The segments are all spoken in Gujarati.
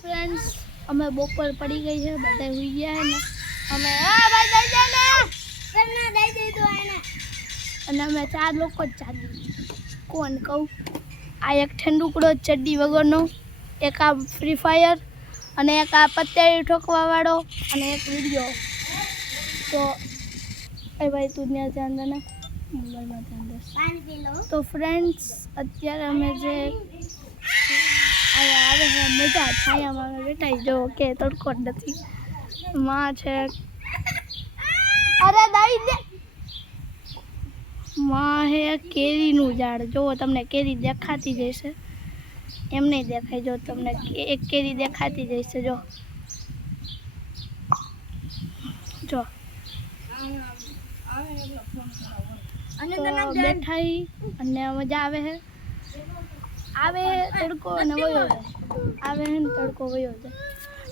फ्रेंड्स અમે બપોર પડી ગઈ છે બધા સુઈ ગયા છે ને અમે હા ભાઈ દઈ દે ને તમને દઈ દીધું આને અને અમે 4 લોકો જ જાગી કોણ કહું આ એક ઠંડુકડો ચડ્ડી વગરનો એક આ ફ્રી ફાયર અને એક આ પત્તાળી ઠોકવા વાળો અને એક વિડિયો તો એ ભાઈ તું ત્યાં ધ્યાન દે ને મોબાઈલમાં ધ્યાન દે પાણી પી લો તો ફ્રેન્ડ્સ અત્યારે અમે જે આવે છે મજા છાયામાં અમે બેઠા જો કે તડકો જ નથી માં છે અરે દઈ દે માં હે કેરીનું ઝાડ જો તમને કેરી દેખાતી જશે એમ નહીં દેખાય જો તમને એક કેરી દેખાતી જશે જો જો અને બેઠા અને મજા આવે છે આવે તડકો અને વયો જાય આવે ને તડકો વયો જાય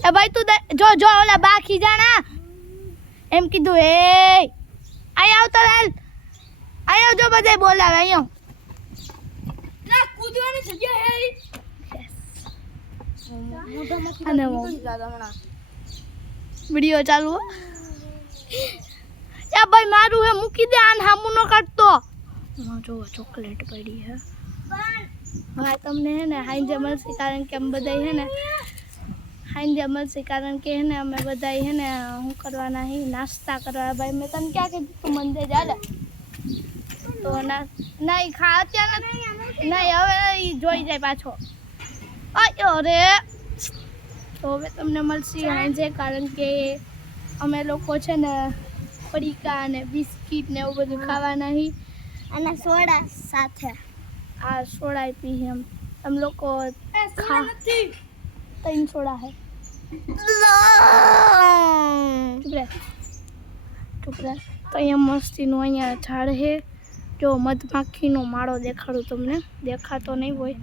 એ ભાઈ તું જો જો ઓલા બાકી જાણા એમ કીધું એ આય આવતો રેલ આય આવજો બધે બોલાવે આયો ના કૂદવાની જગ્યા હે મોઢામાંથી અને હમણાં વિડિયો ચાલુ એ ભાઈ મારું હે મૂકી દે આન હામું નો કાઢતો જો ચોકલેટ પડી હે હા તમને હે ને હાઈજે મળશે કારણ કે અમે બધા હે ને હાઈજે મળશે કારણ કે હે ને અમે બધા હે ને શું કરવાના હે નાસ્તા કરવા ભાઈ મેં તને ક્યાં કીધું તું મંદિર ચાલે તો ના નહીં ખા અત્યારે નહીં હવે જોઈ જાય પાછો અયો રે તો હવે તમને મળશે હાઈજે કારણ કે અમે લોકો છે ને પડીકા અને બિસ્કિટ ને એવું બધું ખાવાના હી અને સોડા સાથે આ સોડા પી એમ हम लोग को खा 3 सोडा है चुप रह तो અહીંયા મસ્તીનો અહીંયા ઝાડ છે જો મધમાખીનો માળો દેખાડું તમને દેખાતો નહીં હોય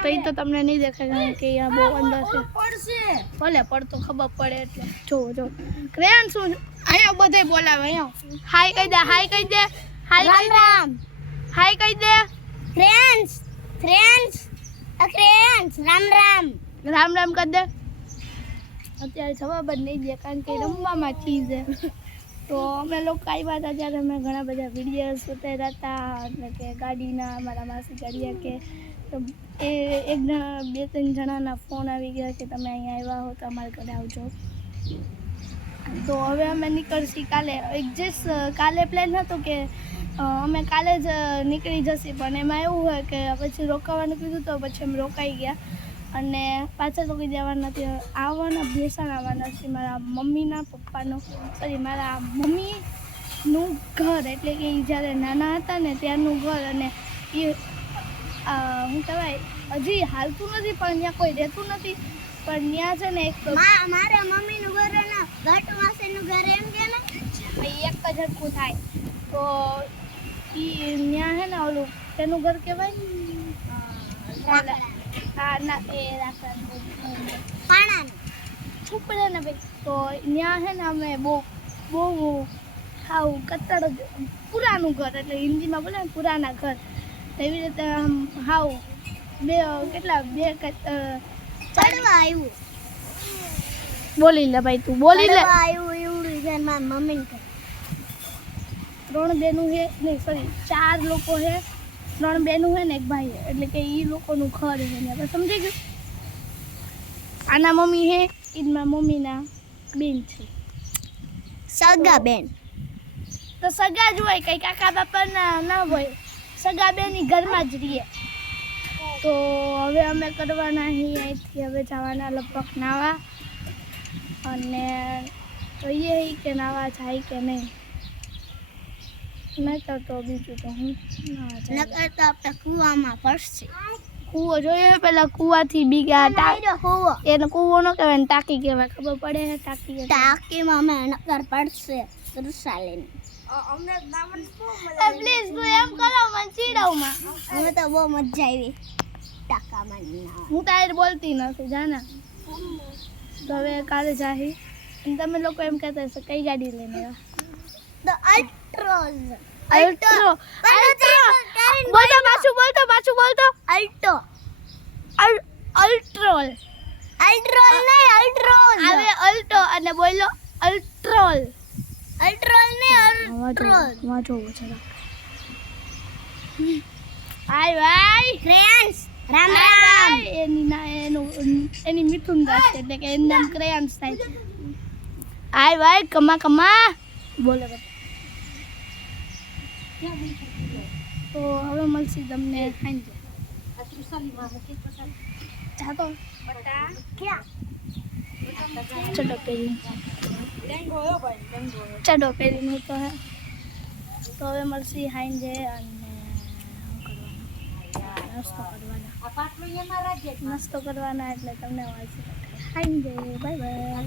તો એ તો તમને નહીં દેખાય કારણ કે અહીંયા બહુ અંદર છે ભલે પડતો ખબર પડે એટલે જો જો ક્રેન શું અહીંયા બધે બોલાવે અહીંયા હાય કહી દે હાય કહી દે હાય કહી દે હાય કહી દે ફ્રેન્ડ્સ ફ્રેન્ડ્સ રામ રામ રામ રામ કરી દે અત્યારે જવાબ જ નહીં દે કારણ કે રમવામાં ચીજ છે તો અમે લોકો આવ્યા હતા ત્યારે અમે ઘણા બધા વિડીયોઝ ઉતાર્યા હતા એટલે કે ગાડીના અમારા માસી ગાડીએ કે એ એક જણા 2-3 જણાના ફોન આવી ગયા કે તમે અહીંયા આવ્યા હો તો અમારા ઘરે આવજો તો હવે અમે નીકળશી કાલે એક્ઝેક્ટ કાલે પ્લાન હતો કે અમે કાલે જ નીકળી જશે પણ એમાં એવું હોય કે પછી રોકાવાનું કીધું તો પછી અમે રોકાઈ ગયા અને પાછા તો કંઈ જવાના નથી આવવાના બેસાણ આવવાના છે મારા મમ્મીના પપ્પાનો સોરી મારા મમ્મીનું ઘર એટલે કે એ જ્યારે નાના હતા ને ત્યારનું ઘર અને એ શું કહેવાય હજી હાલતું નથી પણ ત્યાં કોઈ રહેતું નથી પણ ત્યાં છે ને એક મારા મમ્મીનું ઘર ને ઘટ માસીનું ઘર એમ કે ને એક જ હરખું થાય તો એ ત્યાં છે ને ઓલું તેનું ઘર કહેવાય હા ના એ પાણાનું ઉપર ને ભાઈ તો ત્યાં છે ને અમે બહુ હાવ કટ્ટર પુરાનું ઘર એટલે હિન્દીમાં બોલે ને પુરાના ઘર એવી રીતે હાવ કેટલા બે ચડવા આવ્યું બોલી લે ભાઈ તું બોલી લે આવ્યું એવડું છે મારા મમ્મીને 3 બેનું છે નહીં સોરી 4 લોકો છે 3 બેનું છે ને એક ભાઈ છે એટલે કે એ લોકોનું ઘર છે ને આપણે સમજી ગયું આના મમ્મી છે ઈદમાં મમ્મીના બેન છે સગા બેન તો સગા જ હોય કંઈ કાકા બાપાના ના હોય સગા બેની ઘરમાં જ રહીએ તો હવે અમે કરવાના અહીંથી હવે જવાના લગભગ નાવા અને જોઈએ કે નાવા જાય કે નહીં નકર તો બીજું તો હું નકર તો આપણે કૂવામાં પડશે કૂવો જોઈએ પેલા કૂવાથી બીગા એને કૂવો ન કહેવાય ને ટાંકી કહેવાય ખબર પડે ને ટાંકીમાં અમે નકર પડશે રૂસાલીને પ્લીઝ તું એમ કરો મને ચીડાવમાં અમે તો બહુ મજા આવી ટાંકામાં હું તારે બોલતી નથી જાના તો હવે કાલે જાહી તમે લોકો એમ કહેતા હશો કઈ ગાડી લઈને આવ્યા અલ્ટ્રો બોલતો પાછું અલ્ટ્રોલ. અલ્ટ્રોલ નહીં અલ્ટ્રોલ આવે અલ્ટો અને બોલો અલ્ટ્રોલ. અલ્ટ્રોલ નહીં અલ્ટ્રોલ વાંચો જરા. હાય ભાઈ ક્રેયન્સ રામ હાય રામ ભાઈ. એની મિથુન દાસ છે એટલે કે એનું નામ ક્રેયન્સ થાય. હાય ભાઈ કમા કમા બોલો બધા. તો હવે મળશે તમને સાંજે. જાતો ચડો પહેરી ચડો પહેરીને તો હે. તો હવે મળશે સાંજે અને નાસ્તો કરવાના એટલે તમને મળશે સાંજે. Bye bye.